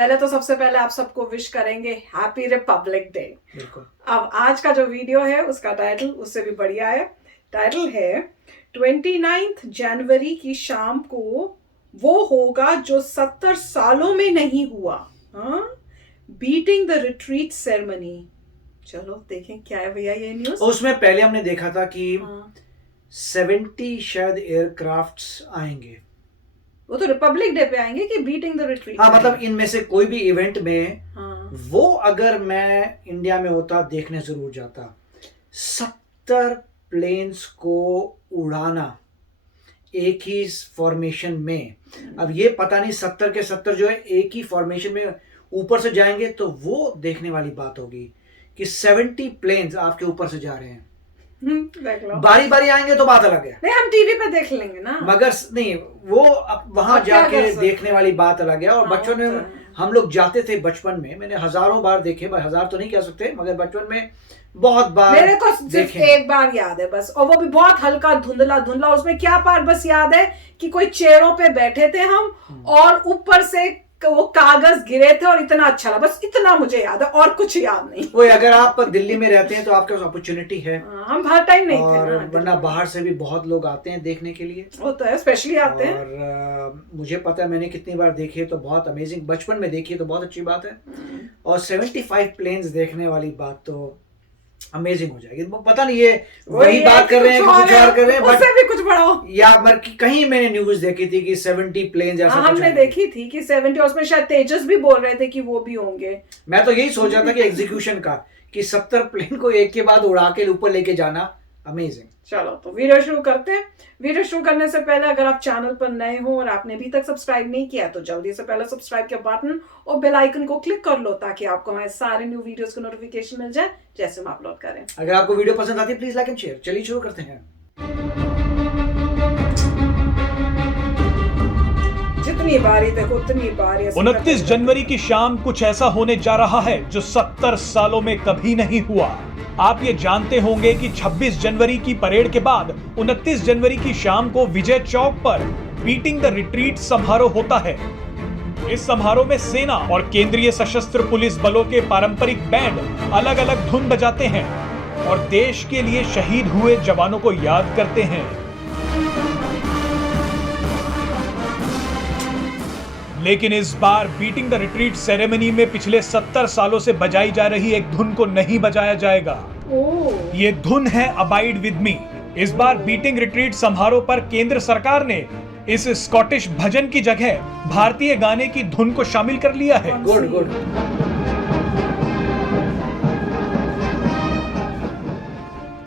पहले तो सबसे पहले आप सबको विश करेंगे हैप्पी रिपब्लिक डे। बिल्कुल। अब आज का जो वीडियो है उसका टाइटल उससे भी बढ़िया है। टाइटल है 29 जनवरी की शाम को वो होगा जो 70 सालों में नहीं हुआ। Beating the retreat ceremony. चलो देखें क्या है भैया ये न्यूज। उसमें पहले हमने देखा था कि 70 शायद एयरक्राफ्ट्स आएंगे। वो तो रिपब्लिक डे पे आएंगे कि बीटिंग द रिट्रीट। हाँ, मतलब इनमें से कोई भी इवेंट में वो अगर मैं इंडिया में होता देखने जरूर जाता। 70 प्लेन्स को उड़ाना एक ही फॉर्मेशन में। अब ये पता नहीं 70 के 70 जो है एक ही फॉर्मेशन में ऊपर से जाएंगे तो वो देखने वाली बात होगी कि 70 प्लेन्स आपके ऊपर से जा रहे हैं। बारी बारी आएंगे तो बात अलग है। नहीं, हम टीवी पे देख लेंगे ना। मगर नहीं, वो वहां जाके देखने वाली बात अलग है। और बचपन में हम लोग जाते थे। बचपन में मैंने हजारों बार देखे, हजार तो नहीं कह सकते, मगर बचपन में बहुत बार मेरे को सिर्फ एक बार याद है बस, और वो भी बहुत हल्का धुंधला धुंधला। उसमें क्या पार्ट बस याद है कि कोई चेयरों पे बैठे थे हम और ऊपर से वो कागज गिरे थे और इतना अच्छा लगा। बस इतना मुझे याद है और कुछ याद नहीं। वो अगर आप दिल्ली में रहते हैं तो आपके पास अपॉर्चुनिटी है। हम हर टाइम नहीं थे और वरना बाहर से भी बहुत लोग आते हैं देखने के लिए। वो तो है, स्पेशली आते हैं। और मुझे पता है मैंने कितनी बार देखी है, तो बहुत अमेजिंग। बचपन में देखी है तो बहुत अच्छी बात है। और 75 प्लेन्स देखने वाली बात तो अमेजिंग हो जाएगी। पता नहीं ये वही बात कर रहे हैं कि कुछ और कर रहे हैं, उससे भी कुछ बड़ा हो। या कहीं मैंने न्यूज देखी थी कि 70 प्लेन्स ऐसा हमने देखी थी कि 70, उसमें शायद तेजस भी बोल रहे थे कि वो भी होंगे। मैं तो यही सोचा था कि एग्जीक्यूशन का कि 70 प्लेन को एक के बाद उड़ा के ऊपर लेके जाना अमेजिंग। चलो तो वीडियो शुरू करते हैं। वीडियो शुरू करने से पहले अगर आप चैनल पर नए हो और आपने अभी तक सब्सक्राइब नहीं किया तो जल्दी से पहले सब्सक्राइब के बटन और बेल आइकन को क्लिक कर लो ताकि आपको हमारे सारे न्यू वीडियोस का नोटिफिकेशन मिल जाए जैसे हम अपलोड करें। अगर आपको वीडियो पसंद आती है प्लीज लाइक एंड शेयर। चलिए शुरू करते हैं। जितनी बारी देखो उतनी बारी। 29 जनवरी की शाम कुछ ऐसा होने जा रहा है जो 70 सालों में कभी नहीं हुआ। आप ये जानते होंगे कि 26 जनवरी की परेड के बाद 29 जनवरी की शाम को विजय चौक पर बीटिंग द रिट्रीट समारोह होता है। इस समारोह में सेना और केंद्रीय सशस्त्र पुलिस बलों के पारंपरिक बैंड अलग अलग धुन बजाते हैं और देश के लिए शहीद हुए जवानों को याद करते हैं। लेकिन इस बार बीटिंग द रिट्रीट सेरेमनी में पिछले 70 सालों से बजाई जा रही एक धुन को नहीं बजाया जाएगा। ये धुन है अबाइड विद मी। इस बार बीटिंग रिट्रीट समारोह पर केंद्र सरकार ने इस स्कॉटिश भजन की जगह भारतीय गाने की धुन को शामिल कर लिया है। गुड।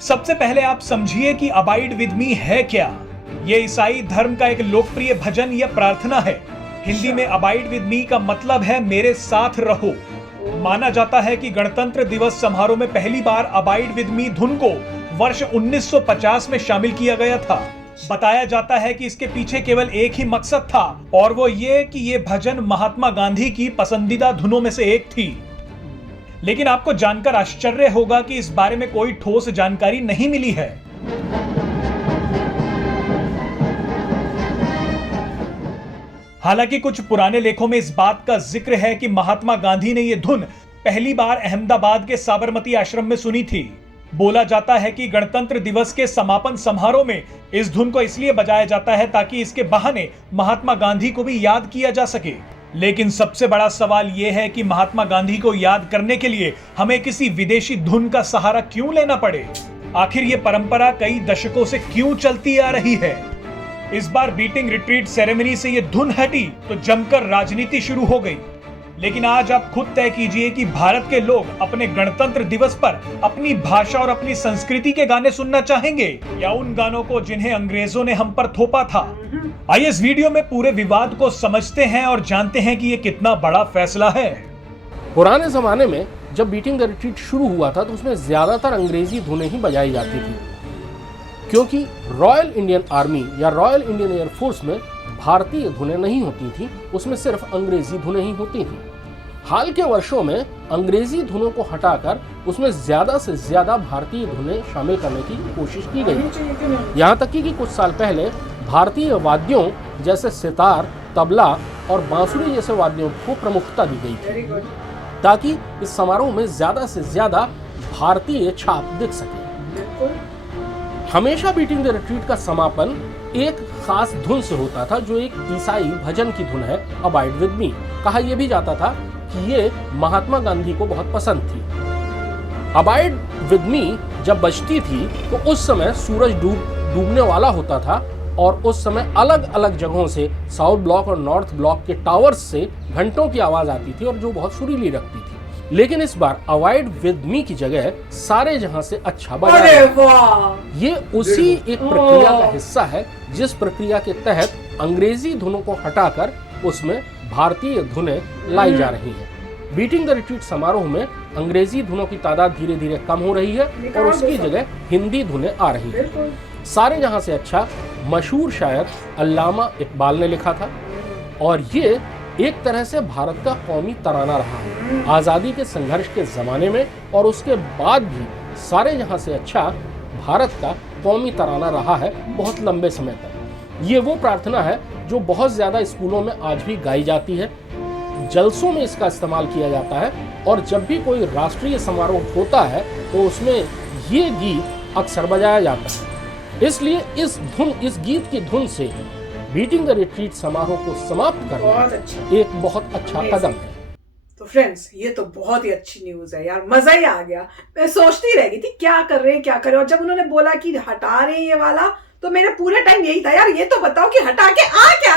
सबसे पहले आप समझिए कि अबाइड विद मी है क्या। ये ईसाई धर्म का एक लोकप्रिय भजन या प्रार्थना है। हिंदी में अबाइड विद मी का मतलब है मेरे साथ रहो। माना जाता है कि गणतंत्र दिवस समारोह में पहली बार अबाइड विद मी धुन को वर्ष 1950 में शामिल किया गया था। बताया जाता है कि इसके पीछे केवल एक ही मकसद था और वो ये कि ये भजन महात्मा गांधी की पसंदीदा धुनों में से एक थी। लेकिन आपको जानकर आश्चर्य होगा कि इस बारे में कोई ठोस जानकारी नहीं मिली है। हालांकि कुछ पुराने लेखों में इस बात का जिक्र है कि महात्मा गांधी ने यह धुन पहली बार अहमदाबाद के साबरमती आश्रम में सुनी थी। बोला जाता है कि गणतंत्र दिवस के समापन समारोह में इस धुन को इसलिए बजाया जाता है ताकि इसके बहाने महात्मा गांधी को भी याद किया जा सके। लेकिन सबसे बड़ा सवाल यह है कि महात्मा गांधी को याद करने के लिए हमें किसी विदेशी धुन का सहारा क्यों लेना पड़े? आखिर ये परंपरा कई दशकों से क्यों चलती आ रही है? इस बार बीटिंग रिट्रीट सेरेमनी से ये धुन हटी तो जमकर राजनीति शुरू हो गई। लेकिन आज आप खुद तय कीजिए कि भारत के लोग अपने गणतंत्र दिवस पर अपनी भाषा और अपनी संस्कृति के गाने सुनना चाहेंगे या उन गानों को जिन्हें अंग्रेजों ने हम पर थोपा था। आइए इस वीडियो में पूरे विवाद को समझते हैं और जानते हैं कि ये कितना बड़ा फैसला है। पुराने जमाने में जब बीटिंग द रिट्रीट शुरू हुआ था तो उसमें ज्यादातर अंग्रेजी धुनें ही बजाई जाती थी, क्योंकि रॉयल इंडियन आर्मी या रॉयल इंडियन एयरफोर्स में भारतीय धुनें नहीं होती थी, उसमें सिर्फ अंग्रेजी धुनें ही होती थी। हाल के वर्षों में अंग्रेजी धुनों को हटाकर उसमें ज्यादा से ज्यादा भारतीय धुनें शामिल करने की कोशिश की गई। यहाँ तक कि कुछ साल पहले भारतीय वाद्यों जैसे सितार, तबला और बांसुरी जैसे वाद्यों को प्रमुखता दी गई थी, वेरी गुड, ताकि इस समारोह में ज्यादा से ज्यादा भारतीय छाप दिख सके। बिल्कुल। हमेशा बीटिंग द रिट्रीट का समापन एक खास धुन से होता था, जो एक ईसाई भजन की धुन है, अबाइड विद मी। कहा यह भी जाता था कि ये महात्मा गांधी को बहुत पसंद थी। अबाइड विद मी जब बजती थी तो उस समय सूरज डूबने वाला होता था, और उस समय अलग अलग जगहों से, साउथ ब्लॉक और नॉर्थ ब्लॉक के टावर्स से घंटों की आवाज आती थी, और जो बहुत सुरीली लगती थी। लेकिन इस बार अवॉइड विद मी की जगह सारे जहां से अच्छा बजा। अरे वाह, ये उसी एक प्रक्रिया का हिस्सा है जिस प्रक्रिया के तहत अंग्रेजी धुनों को हटाकर उसमें भारतीय धुनें लाई जा रही हैं। बीटिंग द रिट्रीट समारोह में अंग्रेजी धुनों की तादाद धीरे धीरे कम हो रही है और उसकी जगह हिंदी धुनें आ रही हैं। बिल्कुल। सारे जहां से अच्छा मशहूर शायर अल्लामा इकबाल ने लिखा था, और ये एक तरह से भारत का कौमी तराना रहा है आज़ादी के संघर्ष के ज़माने में, और उसके बाद भी सारे जहां से अच्छा भारत का कौमी तराना रहा है बहुत लंबे समय तक। ये वो प्रार्थना है जो बहुत ज़्यादा स्कूलों में आज भी गाई जाती है, जलसों में इसका इस्तेमाल किया जाता है, और जब भी कोई राष्ट्रीय समारोह होता है तो उसमें ये गीत अक्सर बजाया जाता है। इसलिए इस गीत की धुन से बीटिंग द रिट्रीट समारोह को समाप्त करना एक बहुत अच्छा कदम है। तो फ्रेंड्स, ये तो बहुत ही अच्छी न्यूज है यार, मजा ही आ गया। मैं सोचती रह गई थी क्या कर रहे हैं क्या कर रहे हैं, और जब उन्होंने बोला कि हटा रहे हैं ये वाला, तो मेरे पूरे टाइम यही था यार, ये तो बताओ कि हटा के आ क्या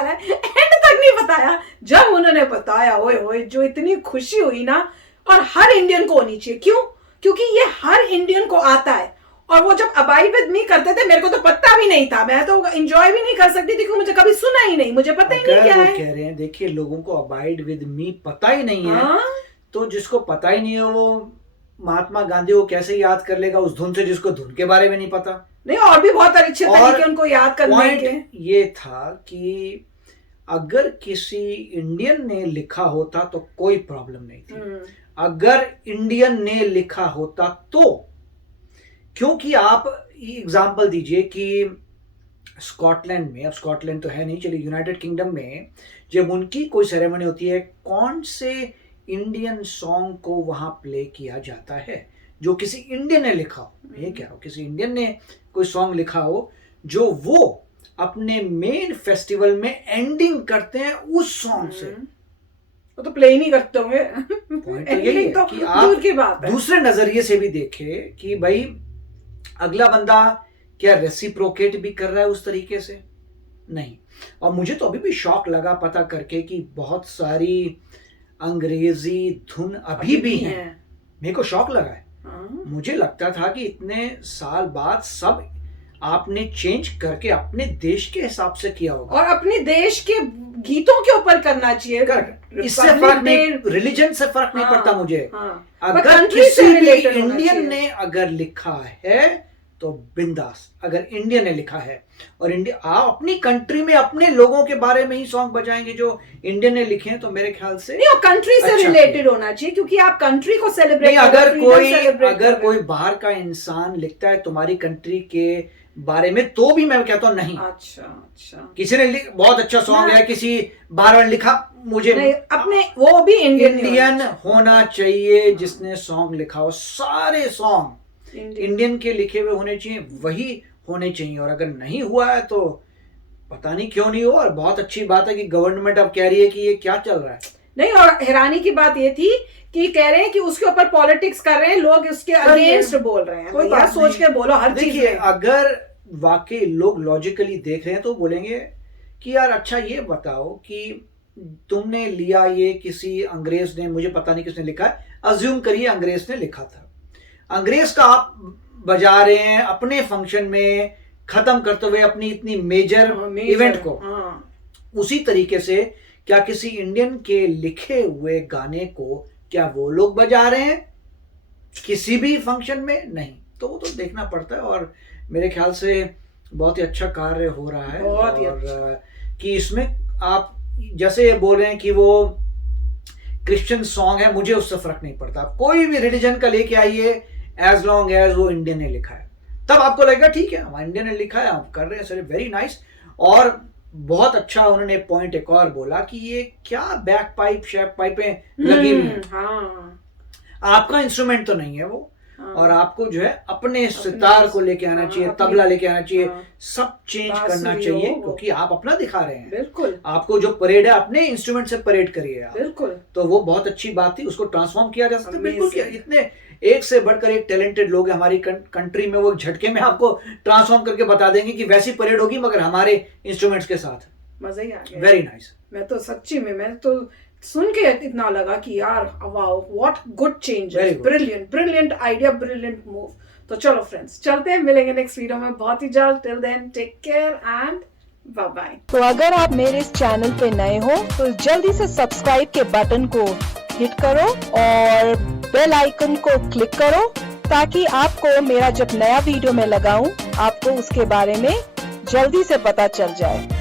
रहा है, एंड तक नहीं बताया। जब उन्होंने बताया, ओए होए, जो इतनी खुशी हुई ना, और हर इंडियन को होनी चाहिए। क्यों? क्योंकि ये हर इंडियन को आता है। और वो जब अबाइड विद मी करते थे, मेरे को तो पता भी नहीं था, मैं तो एंजॉय भी नहीं कर सकती थी, क्योंकि मुझे कभी सुना ही नहीं, मुझे पता ही नहीं क्या है। कह रहे हैं, देखिए लोगों को अबाइड विद मी पता ही नहीं है, तो जिसको पता ही नहीं है वो महात्मा गांधी को कैसे याद कर लेगा उस धुन से, जिसको धुन के बारे में नहीं पता। नहीं, और भी बहुत अच्छे तरीके उनको याद करने के। ये था कि अगर किसी इंडियन ने लिखा होता तो कोई प्रॉब्लम नहीं थी, अगर इंडियन ने लिखा होता तो, क्योंकि आप एग्जाम्पल दीजिए कि स्कॉटलैंड में, अब स्कॉटलैंड तो है नहीं, चलिए यूनाइटेड किंगडम में जब उनकी कोई सेरेमनी होती है, कौन से इंडियन सॉन्ग को वहां प्ले किया जाता है जो किसी इंडियन ने लिखा हो। ये कह रहा हूं, किसी इंडियन ने कोई सॉन्ग लिखा हो जो वो अपने मेन फेस्टिवल में एंडिंग करते हैं उस सॉन्ग से, वो तो प्ले ही नहीं करते होंगे। पॉइंट तो यही है कि आप दूसरे नजरिए से भी देखें कि भाई अगला बंदा क्या रेसिप्रोकेट भी कर रहा है उस तरीके से, नहीं। और मुझे तो अभी भी शॉक लगा पता करके कि बहुत सारी अंग्रेजी धुन अभी भी हैं। मेरे को शॉक लगा है। मुझे लगता था कि इतने साल बाद सब आपने चेंज करके अपने देश के हिसाब से किया होगा, और अपने देश के गीतों के ऊपर करना चाहिए। इससे फर्क नहीं, रिलीजन से फर्क नहीं पड़ता मुझे। अगर किसी भी इंडियन ने अगर लिखा है तो बिंदास, अगर इंडियन ने लिखा है, और आप अपनी कंट्री में अपने लोगों के बारे में ही सॉन्ग बजाएंगे जो इंडियन ने लिखे हैं, तो मेरे ख्याल से नहीं, और कंट्री से रिलेटेड होना चाहिए, क्योंकि आप कंट्री को सेलिब्रेट। अगर कोई बाहर का इंसान लिखता है तुम्हारी कंट्री के बारे में, तो भी मैं कहता हूँ नहीं। अच्छा, किसी ने बहुत अच्छा सॉन्ग है, किसी बाहर वाले लिखा, मुझे नहीं, अपने वो भी इंडियन होना चाहिए जिसने सॉन्ग लिखा हो। सारे सॉन्ग इंडियन के लिखे हुए होने चाहिए, वही होने चाहिए। और अगर नहीं हुआ है तो पता नहीं क्यों नहीं हुआ। और बहुत अच्छी बात है कि गवर्नमेंट अब कह रही है कि ये क्या चल रहा है। नहीं, और हैरानी की बात ये थी कि कह रहे हैं कि उसके ऊपर पॉलिटिक्स कर रहे हैं लोग, उसके अगेंस्ट बोल रहे हैं। कोई सोच के बोलो हर चीज। देखिए, अगर वाकई लोग लॉजिकली देख रहे हैं तो बोलेंगे कि यार अच्छा ये बताओ कि तुमने लिया ये किसी अंग्रेज ने, मुझे पता नहीं किसने लिखा है, अज्यूम करिए अंग्रेज ने लिखा था, अंग्रेज का आप बजा रहे हैं अपने फंक्शन में, खत्म करते हुए अपनी इतनी मेजर इवेंट को। उसी तरीके से क्या किसी इंडियन के लिखे हुए गाने को क्या वो लोग बजा रहे हैं किसी भी फंक्शन में? नहीं। तो वो तो देखना पड़ता है, और मेरे ख्याल से बहुत ही अच्छा कार्य हो रहा है। बहुत ही और कि इसमें आप जैसे ये बोल रहे हैं कि वो क्रिश्चियन सॉन्ग है, मुझे उससे फर्क नहीं पड़ता। आप कोई भी रिलीजन का लेके आइए, एज लॉन्ग एज वो इंडियन ने लिखा है, तब आपको लगेगा ठीक है हमारा इंडियन ने लिखा है, आप कर रहे हैं, सर वेरी नाइस। और बहुत अच्छा उन्होंने पॉइंट एक और बोला कि ये क्या बैक पाइप शेप पाइपें लगी हुई हैं, हाँ आपका इंस्ट्रूमेंट तो नहीं है वो, हाँ। और आपको जो है अपने सितार को लेके आना चाहिए, अपनी- तबला लेके आना चाहिए, हाँ। सब चेंज बांसुरी करना हो चाहिए, वो। क्योंकि आप अपना दिखा रहे हैं। बिल्कुल आपको जो परेड है अपने इंस्ट्रूमेंट से परेड करिए आप। बिल्कुल। तो वो बहुत अच्छी बात थी, उसको ट्रांसफॉर्म किया जा सकता है। बिल्कुल किया, Amazing। इतने एक से बढ़कर एक टैलेंटेड लोग हैं हमारी कंट्री में, वो झटके में आपको ट्रांसफॉर्म करके बता देंगे कि वैसी परेड होगी मगर हमारे इंस्ट्रूमेंट्स के साथ। मजा ही आ गया। Very nice. मैं तो सच्ची में, मैं तो सुन के इतना लगा कि यार wow, what good changes, Very good। Brilliant brilliant idea, brilliant move. तो चलो फ्रेंड्स, चलते हैं, मिलेंगे नेक्स्ट वीडियो में बहुत ही जल्द। Till then take care and bye bye. तो अगर आप मेरे इस चैनल पे नए हो तो जल्दी से सब्सक्राइब के बटन को हिट करो और बेल आइकन को क्लिक करो, ताकि आपको मेरा जब नया वीडियो मैं लगाऊं आपको उसके बारे में जल्दी से पता चल जाए।